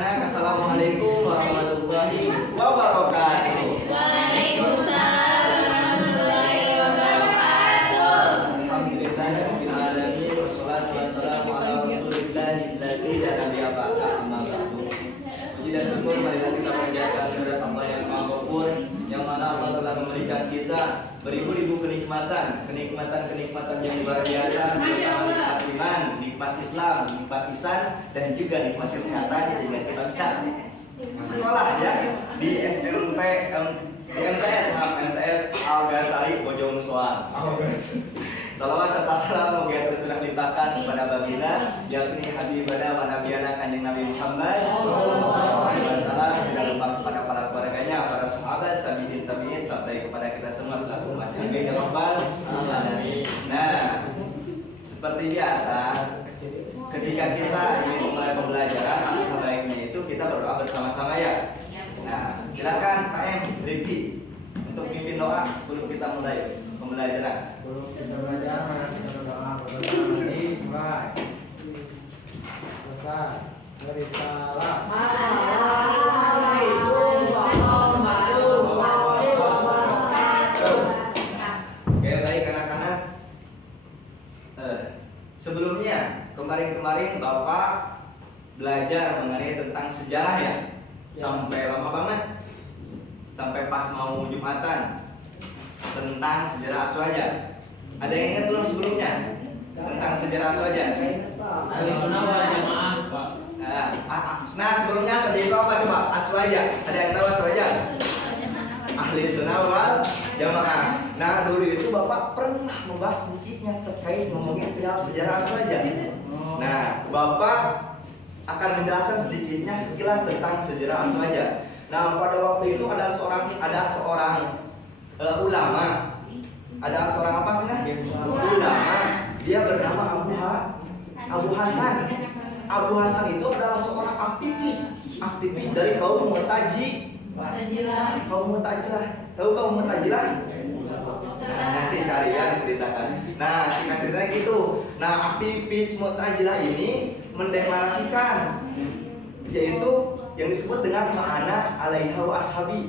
anak-anak, assalamualaikum warahmatullahi wabarakatuh. Waalaikumsalam warahmatullahi wabarakatuh. Alhamdulillahirabbil alamin wassalatu wassalamu ala rasulillahil ladzi la nabiyya ba'da amma ba'du. Puji dan syukur marilah kita panjatkan kehadirat Allah yang Maha Ghafur, yang mana Allah telah memberikan kita beribu-ribu kenikmatan yang luar biasa, nikmat iman, nikmat Islam, nikmat ihsan, dan juga nikmat kesehatan sehingga kita bisa sekolah ya di MTS Al Ghazali Bojong Soang. Salawat serta salam moga tercurah limpahkan kepada baginda yakni habibana wa nabiyana kanjeng Nabi Muhammad sallallahu alaihi wasallam, dan lupa kepada para keluarganya, para sahabat, tabi'in sampai kepada kita semua selaku umat. Amin ya rabbal alamin. Nah, seperti biasa ketika kita ingin memulai pembelajaran, alangkah baiknya itu kita berdoa bersama-sama ya. Nah, silakan Pak M, Rifki untuk pimpin doa sebelum kita mulai pembelajaran. Sebelum kita belajar, kita berdoa. Mulai. Selesai. Dari salam. Assalamualaikum warahmatullahi wabarakatuh. Oke, baik anak-anak. Sebelumnya kemarin Bapak belajar mengenai tentang sejarah ya. Sampai lama banget. Sampai pas mau Jumatan. Tentang sejarah Aswaja. Ada yang ingat belum sebelumnya? Tentang sejarah Aswaja. Ahli sunnah wal jamaah, Pak. Nah, sebelumnya Aswaja itu apa coba? Aswaja. Ada yang tahu Aswaja? Ahli sunnah wal jamaah. Nah, dulu itu Bapak pernah membahas sedikitnya terkait ngomongin perihal sejarah Aswaja. Nah, Bapak akan menjelaskan sedikitnya sekilas tentang sejarah Aswaja. Nah, pada waktu itu ada seorang ulama. Ada seorang apa sih? Ulama. Dia bernama Abu Hasan. Abu Hasan itu adalah seorang aktivis dari kaum Mu'tazilah. Tahu kaum Mu'tazilah? Nah, nanti cari ya diceritakan. Nah, singkat ceritanya gitu. Nah, aktivis Mu'tazilah ini mendeklarasikan yaitu yang disebut dengan ma'ana alaiha wa ashabi.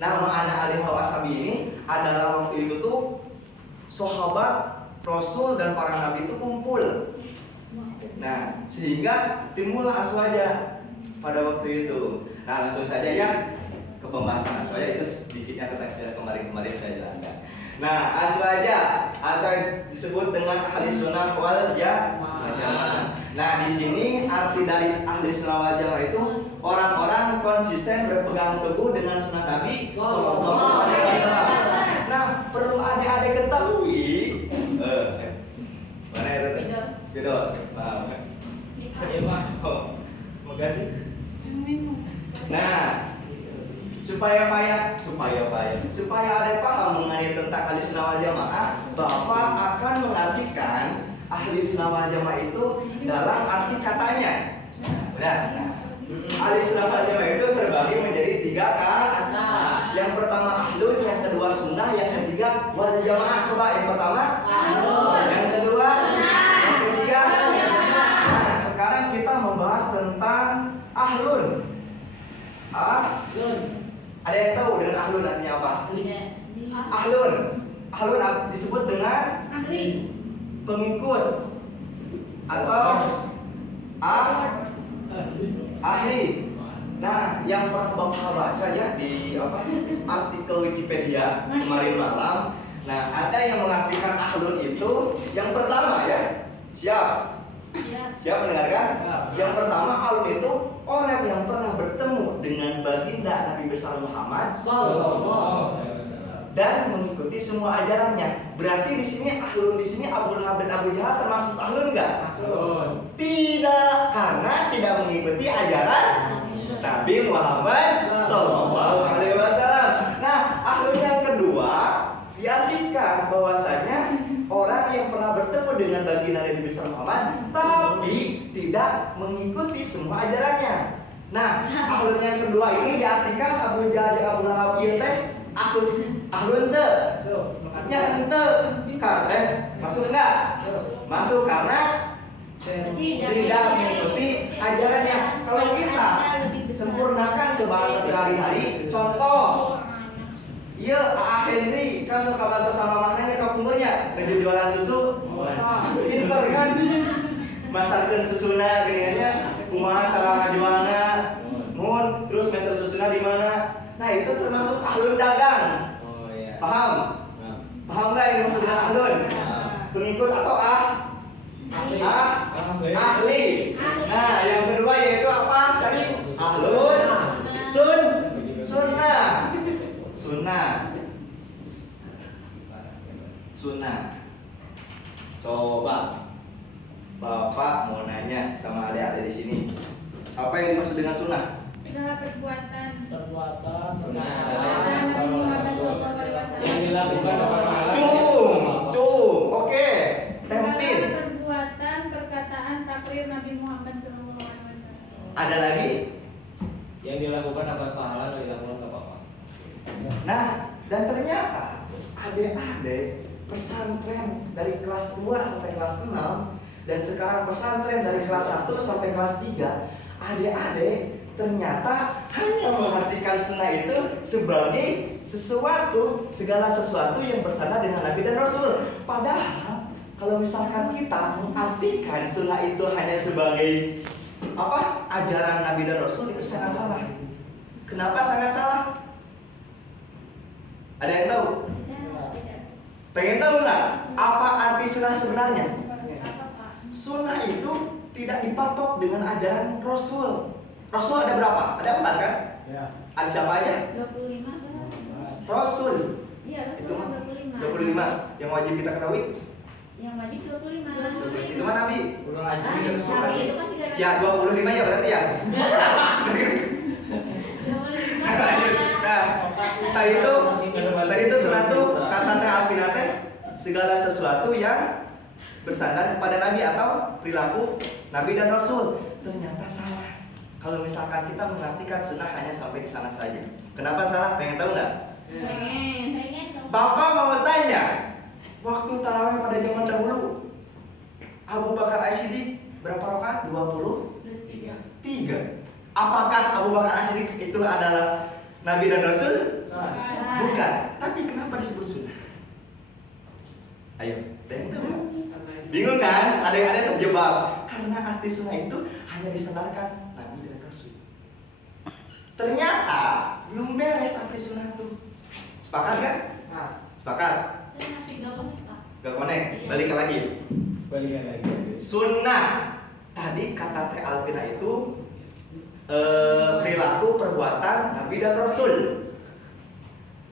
Nah, ma'ana alaiha wa ashabi ini adalah waktu itu tuh sahabat Rasul dan para nabi itu kumpul. Nah, sehingga timbullah Aswaja pada waktu itu. Nah, langsung saja ya ke pembahasan Aswaja, itu sedikitnya tentang sejarah kemarin saya jelaskan. Nah, Aswaja atau disebut dengan ahli sunnah wal jamaah. Nah, di sini arti dari ahli sunnah wal jamaah itu orang-orang konsisten berpegang teguh dengan sunnah Nabi sallallahu alaihi wasallam. Nah, perlu adik-adik ketahui. Mana itu? Bidol. Maaf. Oh, makasih. Nah, supaya ada paham mengenai tentang ahli sunnah wal jamaah, Bapak akan mengartikan ahli sunnah wal jamaah itu dalam arti katanya. Benar. Ahli sunnah wal jamaah itu terbagi menjadi 3 kata. Yang pertama ahlun, yang kedua sunnah, yang ketiga wal jamaah. Coba yang pertama ahlun, yang kedua sunnah, yang ketiga jamaah. Nah, sekarang kita membahas tentang ahlun. Ada yang tahu dengan ahlun artinya apa? Ahlun disebut dengan pengikut atau ahli. Nah, yang pernah Bapak baca ya di artikel Wikipedia kemarin malam. Nah, ada yang mengartikan ahlun itu yang pertama ya. Siap mendengarkan? Yang pertama, ahlun itu orang yang pernah bertemu dengan baginda Nabi besar Muhammad dan mengikuti semua ajarannya. Berarti di sini ahlun Abu Lahab dan Abu Jahal termasuk ahlun enggak? Tidak, karena tidak mengikuti ajaran Nabi Muhammad sallallahu alaihi wasallam. Nah, ahlun yang kedua diartikan bahwasanya orang yang pernah bertemu dengan baginda Nabi besar Muhammad tapi tidak mengikuti semua ajarannya. Nah, ahlun yang kedua ini diartikan Abu Jahal Abu Lahab teh asuh ahlun teh. Nya masuk enggak? Masuk karena tidak mengikuti ajarannya. Kalau kita bahasa sehari-hari. Contoh, iya, A. Henry kan suka bantu sama mamanya ke umurnya menuju jualan susu. Pinter kan? Masarkan susuna gini kumaha cara ngajualna. Mun terus meser susuna di mana? Nah, itu termasuk ahlun dagang. Oh iya. Paham? Paham nggak yang maksud dengan ahlun? Pengikut atau ahli. Nah, yang kedua yaitu apa? Tadi ahlun sunnah. Coba Bapak mau nanya sama adik-adik di sini. Apa yang dimaksud dengan sunnah? Segala perbuatan Yang dilakukan orang Oke. Tempin. segala perbuatan perkataan takrir Nabi Muhammad SAW. Ada lagi? yang dilakukan dapat pahala, yang dilakukan nggak apa-apa. Nah, dan ternyata adik-adik pesantren dari kelas 2 sampai kelas 6 dan sekarang pesantren dari kelas 1 sampai kelas 3, adik-adik ternyata hanya mengartikan sunnah itu sebagai segala sesuatu yang bersandar dengan Nabi dan Rasul. Padahal kalau misalkan kita mengartikan sunnah itu hanya sebagai ajaran Nabi dan Rasul, itu sangat salah. Kenapa sangat salah? Ada yang tahu? Pengen tahu nggak apa arti sunnah sebenarnya? Sunnah itu tidak dipatok dengan ajaran Rasul. Rasul ada berapa? Ada 4 kan? Ya. Ada siapa aja? 25. Rasul. Iya, Itu mah 25. 25 yang wajib kita ketahui. Yang wajib 25. Itu mah Nabi. Udah ngaji Ah, dan Nabi sholat. itu kan 3 kali. Ya 25 ya berarti ya. 25. Nah, tadi itu suatu kata alpinate segala sesuatu yang bersandar kepada Nabi atau perilaku Nabi dan Rasul. Ternyata salah. Kalau misalkan kita mengartikan sunnah hanya sampai di sana saja. Kenapa salah? Pengen tahu nggak? Pengen. Bapak mau tanya, waktu tarawih pada zaman dahulu, Abu Bakar As-Siddiq berapa rakaat? 23. Apakah Abu Bakar As-Siddiq itu adalah Nabi dan Rasul? Bukan. Tapi kenapa disebut sunnah? Ayo, ada yang tahu? Bingung kan? Ada terjebak. Karena arti sunnah itu hanya disandarkan Nabi dan Rasul. Ternyata belum beres arti sunnah itu. Sepakat kan? Sepakat? Saya masih gak connect, Pak. Gak connect. Balik lagi. Balikan lagi. Sunnah. Tadi kata Teh Alvina itu perilaku perbuatan Nabi dan Rasul.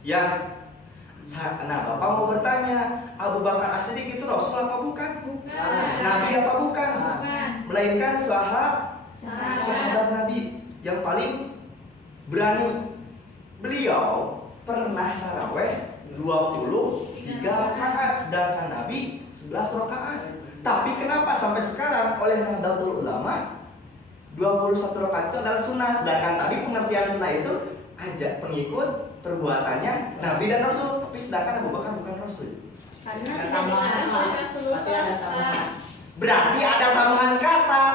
Ya. Nah, Bapak mau bertanya, Abu Bakar As-Siddiq itu Rasul apa bukan? Bukan. Nabi apa bukan? Bukan. Melainkan sahabat Nabi yang paling berani. Beliau pernah taraweh 23 rakaat, sedangkan Nabi 11 rakaat. Tapi kenapa sampai sekarang oleh Nahdlatul Ulama 21 rakaat itu adalah sunnah, sedangkan tadi pengertian sunnah itu ajak pengikut perbuatannya Nabi dan Rasul, tapi sedangkan Abu Bakar bukan Rasul. Karena tidak dilarang oleh Rasulullah. Berarti ada tambahan kata.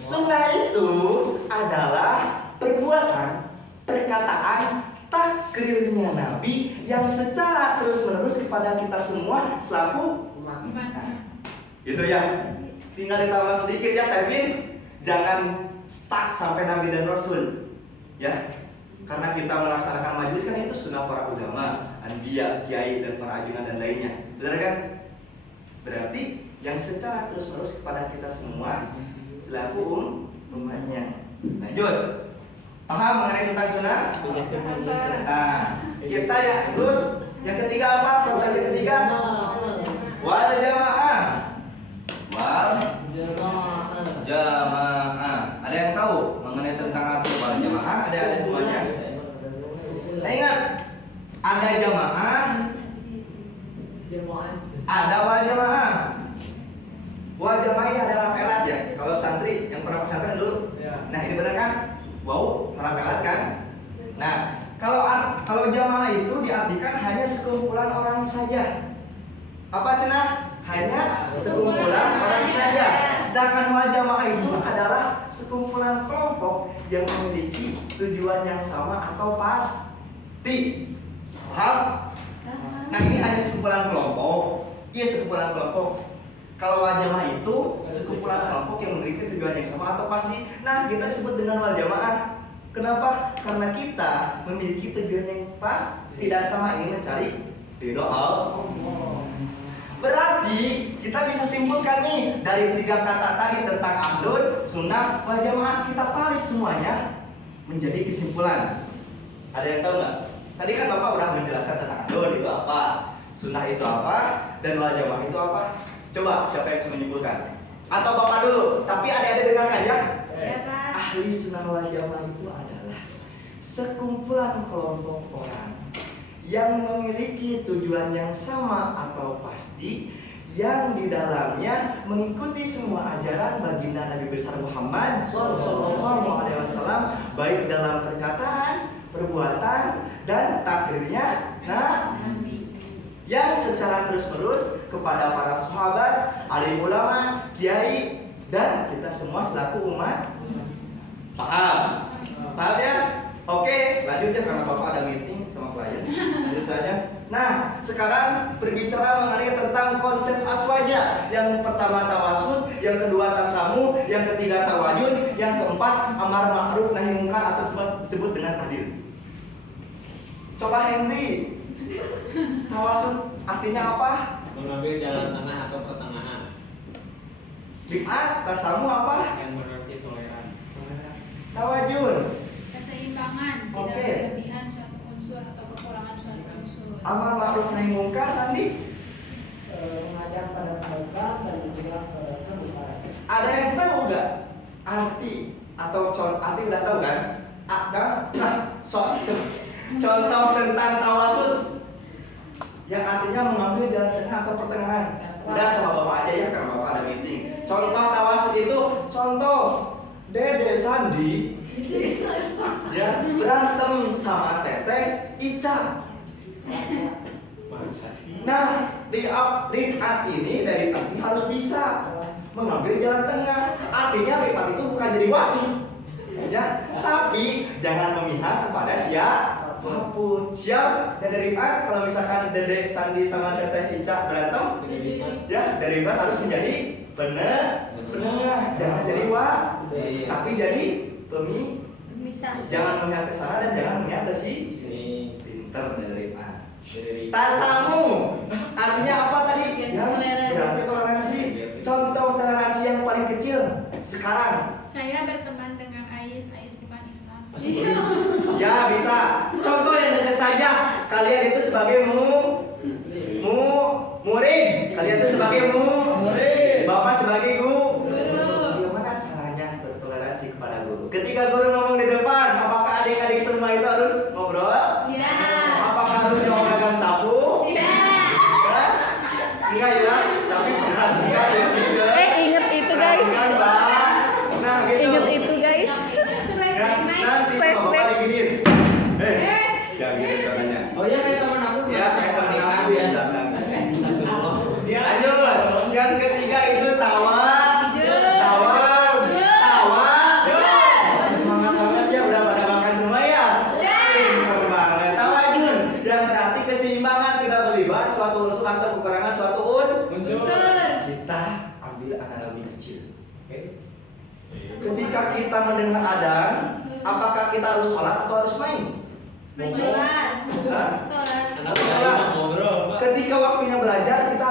Sunnah itu adalah perbuatan, perkataan, takrirnya Nabi yang secara terus-menerus kepada kita semua selaku gitu ya. Tinggal ditambah sedikit ya, tapi jangan stuck sampai Nabi dan Rasul ya. Karena kita melaksanakan majelis kan itu sunnah para ulama, anbiya, kiai dan para ajunan dan lainnya. Benar kan? Berarti yang secara terus-menerus kepada kita semua selaku umatnya. Lanjut. Paham mengenai tentang sunnah? Nah, kita ya terus yang ketiga apa? Proteksi ketiga? Wal jamaah. Wal jamaah. Ada yang tahu mengenai tentang apa wal jamaah? Ada semuanya? Nah, ingat, ada jamaah, ada wal jamaah. Wal jamaah ini adalah pelat ya. Kalau santri yang pernah pesantren dulu. Nah, ini benar kan? Wow, merapelat kan? Nah, kalau jamaah itu diartikan hanya sekumpulan orang saja. Apa cenah? Hanya sekumpulan orang saja. Sedangkan wal jamaah itu adalah sekumpulan kelompok yang memiliki tujuan yang sama atau pasti. Paham? Nah ini hanya sekumpulan kelompok. Iya sekumpulan kelompok. Kalau wal jamaah itu sekumpulan kelompok yang memiliki tujuan yang sama atau pasti. Nah kita disebut dengan wal jamaah. Kenapa? Karena kita memiliki tujuan yang pas, tidak sama ingin mencari ridho Allah. Berarti kita bisa simpulkan nih dari 3 kata tadi tentang ahlul sunnah wal jamaah, kita tarik semuanya menjadi kesimpulan. Ada yang tahu nggak? Tadi kan Bapak udah menjelaskan tentang ahlul itu apa, sunnah itu apa, dan wal jamaah itu apa. Coba siapa yang bisa menyimpulkan? Atau Bapak dulu, tapi ada dengarkan ya. Ahli sunnah wal jamaah itu adalah sekumpulan kelompok orang yang memiliki tujuan yang sama atau pasti, yang di dalamnya mengikuti semua ajaran baginda Nabi besar Muhammad SAW, baik dalam perkataan, perbuatan, dan takrirnya. Nah, yang secara terus-menerus kepada para sahabat, alim ulama, kiai, dan kita semua selaku umat. Paham? Paham ya? Oke, lanjut ya karena Bapak ada meeting sama klien. Lanjut saja. Nah, sekarang berbicara mengenai tentang konsep aswaja. Yang pertama tawasud, yang kedua tasamu, yang ketiga tawajud, yang keempat amar ma'ruf nahi munkar atau disebut dengan adil. Coba Henry, tawasud artinya apa? Mengambil jalan tengah atau pertengahan. Bid'ah, tasamu apa? Yang berarti toleran. Tawajud, Keseimbangan, tidak Oke. berlebihan suatu unsur atau kekurangan suatu unsur. amar ma'ruf nahi munkar, Sandi. Mengajak pada kebaikan dan mencegah pada keburukan. Ada yang tahu nggak arti atau arti udah tahu kan? Contoh tentang tawasud yang artinya mengambil jalan tengah atau pertengahan. Udah sama Bapak aja ya karena Bapak ada meeting. Contoh tawasud itu, contoh Dede Sandi ya berantem sama Teteh Ica. Nah, di Rifat ini dari arti harus bisa mengambil jalan tengah. Artinya Rifat itu bukan jadi wasit, ya, tapi jangan memihak kepada siapapun. Siap? Dan dari Rifat kalau misalkan Dede Sandi sama Teteh Ica berantem, ya dari Rifat harus menjadi penengah. Jangan jadi wasit, tapi jadi jangan memihak ke sana dan jangan memihak ke sini. Pinter dari Rifat. Tasamu artinya apa tadi? Ya, berarti toleransi. Contoh toleransi yang paling kecil sekarang. Saya berteman dengan Ais bukan Islam. Ya bisa. Contoh yang dekat saja. Kalian itu sebagai murid. Kalian itu sebagai murid. Bapak sebagai guru. Bagaimana caranya bertoleransi kepada guru? Ketika guru ngomong di depan, apakah adik-adik semua itu harus ngobrol? Apakah harus nyolong sapu? Enggak ya, tapi perhatikan ya. Inget itu guys. Perhatikan, Bang. Nah, gitu. Inget itu guys. Ya, nanti Flashback. Bapak diginiin. Jangan gitu caranya. Oh ya kayak teman aku. Ya, kayak teman aku yang belakang. Astagfirullah. Lanjut. Yang ketiga itu tawa. Semangat banget ya, udah pada makan semua ya? Pinter banget. Tawajun, yang berarti keseimbangan, tidak berlibat suatu unsur atau kekurangan suatu unsur. Kita ambil analogi kecil. Ketika kita mendengar adzan, apakah kita harus sholat atau harus main? Hah? Anak saya ngobrol, Pak. Ketika waktunya belajar, kita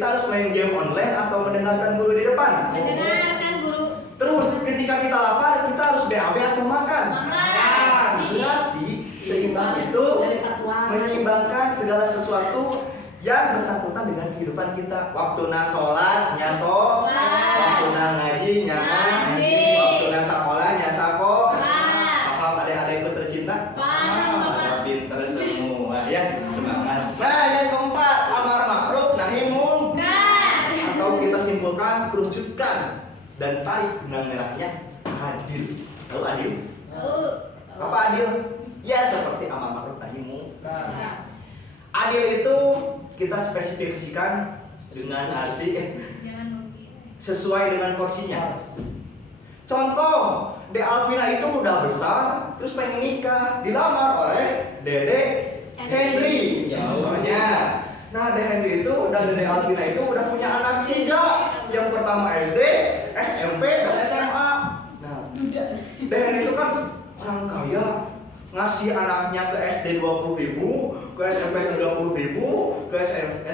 harus main game online atau mendengarkan guru di depan. Mendengarkan guru. Terus ketika kita lapar, kita harus BAB atau makan. Berarti seimbang itu menyeimbangkan segala sesuatu yang bersangkutan dengan kehidupan kita. Waktu sholat, waktu ngaji, waktu sekolah, Paham adik-adikku tercinta? Pada pinter semua ya, semangat. Nah yang keempat, amar ma'ruf nahi munkar. Atau kita simpulkan, kerucutkan dan tarik benang merahnya adil. Tahu adil? Apa adil? Ya seperti amar ma'ruf nahi munkar. Adil itu kita spesifikasikan dengan arti sesuai dengan porsinya. Contoh, De Alvina itu udah besar, terus pengen nikah, dilamar oleh Dede Henry. Contohnya. Nah, Dede Henry itu dan Dede Alvina itu udah punya anak 3. Yang pertama SD, SMP, dan SMA. Nah, Dede Henry itu kan orang kaya, ngasih anaknya ke SD 20.000, ke SMP 20.000, ke SMA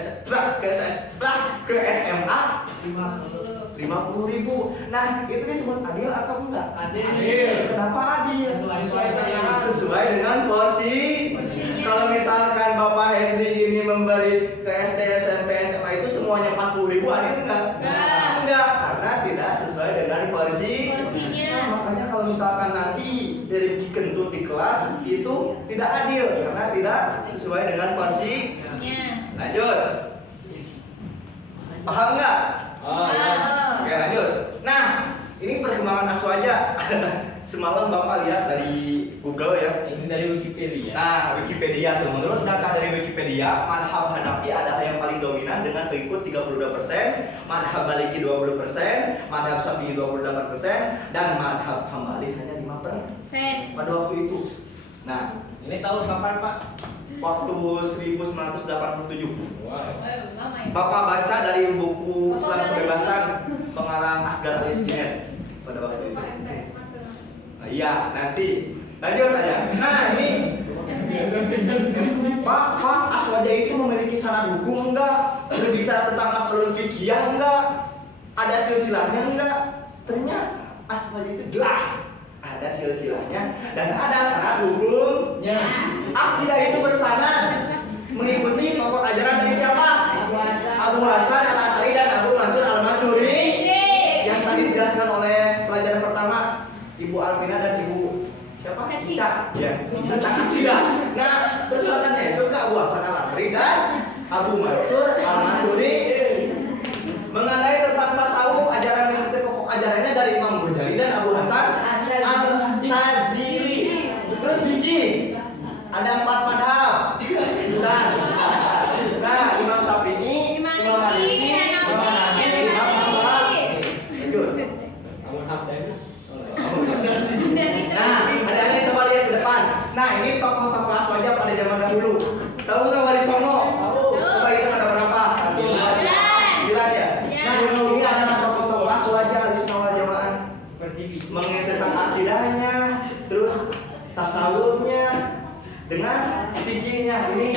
50.000. Nah, itu disebut adil atau enggak? Adil. Kenapa adil? Sesuai dengan porsi. Kalau misalkan Bapak Henry ini memberi ke SD, SMP, SMA itu semuanya 40.000, adil enggak? Enggak, karena tidak sesuai dengan porsinya. Nah, makanya kalau misalkan nanti dari kentut di kelas itu tidak adil karena tidak sesuai dengan porsinya. Lanjut. Paham nggak? Oh, ya. Oke, lanjut. Nah, ini perkembangan Aswaja. Semalam Bapak lihat dari Google ya. Ini dari Wikipedia. Nah, Wikipedia tuh. Menurut data dari Wikipedia, madhab Hanafi adalah yang paling dominan dengan pengikut 32%, madhab Maliki 20%, madhab Syafi'i 28%, dan madhab Hambali hanya 5% pada waktu itu. Nah, Ini tahun kapan, Pak? waktu 1987. Wow. Bapak baca dari buku Islam Kebebasan pengarang Asgar Al-Iskiner pada waktu itu. Nah, iya, nanti lanjut aja. Nah, ini Pak, Aswaja itu memiliki syarat hukum enggak? Berbicara tentang masalah fikih enggak? Ada silsilahnya enggak? Ternyata Aswaja itu jelas ada silsilahnya dan ada syarat hukumnya. Akidah itu bersanad mengikuti pokok ajaran dari siapa? Abu Hasan Al-Asy'ari dan Abu Mansur Al-Maturidi yang tadi dijelaskan oleh pelajaran pertama Ibu Alvina dan Ibu siapa? Ica. Ya, tentang akidah. Nah, bersanadannya itu ke Abu Hasan Al-Asy'ari dan Abu Mansur Al-Maturidi mengenai tentang tasawuf, ajaran mengikuti pokok ajarannya dari Imam Ghazali dan Abu Hasan Al-Sadili. Terus Diki ada 4 madhab. Nah, Imam Syafi'i, Imam Maliki, Imam Hanafi, Imam Hambali. Lanjut. Kamu Hamdani? Nah, ada coba lihat ke depan. Nah, ini tokoh-tokoh Aswaja pada zaman dahulu. Tahu nggak Wali Songo? Coba itu ada berapa? 1, 2, 3, 9 ya. Nah, ini adalah tokoh-tokoh Aswaja Ahlussunnah wal Jamaah. Seperti ini. Mengenai tentang akidahnya, terus tasawufnya dengan fikihnya ini.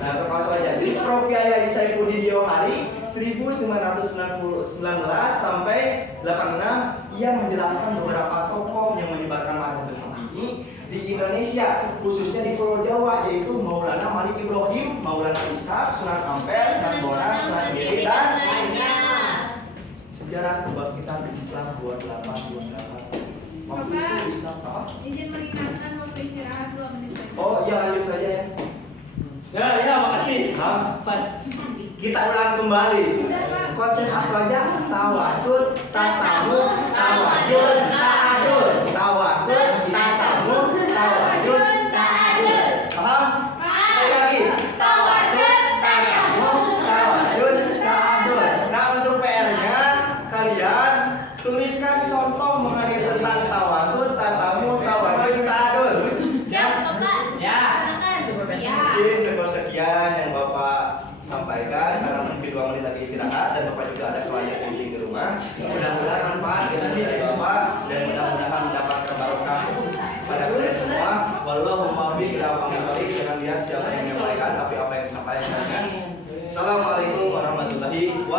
Nah, tokoh Aswaja. Jadi Prof. Yahya Saifuddin Johari 1919 sampai 86 ia menjelaskan beberapa tokoh yang menyebarkan madhab Syafi'i di Indonesia, khususnya di Pulau Jawa, yaitu Maulana Malik Ibrahim, Maulana Ishaq, Sunan Ampel, Sunan Bonang, Sunan Giri, dan lainnya. Sejarah kebangkitan Islam 28. Waktu itu Islam apa? Izin mengingatkan waktu istirahat 2 menit. Oh iya, lanjut saja ya. Ya, makasih. Hah? Pas. Kita ulang kembali. Konsep Aswaja tawasul, tasawuf, tawajud, ta'adul. Tawasul, tasawuf, tawajud, ta'adul. Paham? Sekali lagi. Tawasul, tasawuf, tawajud, ta'adul. Nah, untuk PR-nya kalian tuliskan contoh mengenai tentang tawasul, tasawuf, tawajud, ta'adul. Siap, Bapak. Ya. Mungkin cukup sekian yang Bapak sampaikan karena mungkin 2 menit lagi istirahat dan Bapak juga ada klien meeting di rumah. Mudah-mudahan manfaat ilmu dari Bapak dan mudah-mudahan mendapatkan barokah pada kalian semua. Wallahu muwaffiq ila aqwamit thoriq. Jangan lihat siapa yang menyampaikan tapi apa yang disampaikan. Assalamualaikum warahmatullahi wabarakatuh.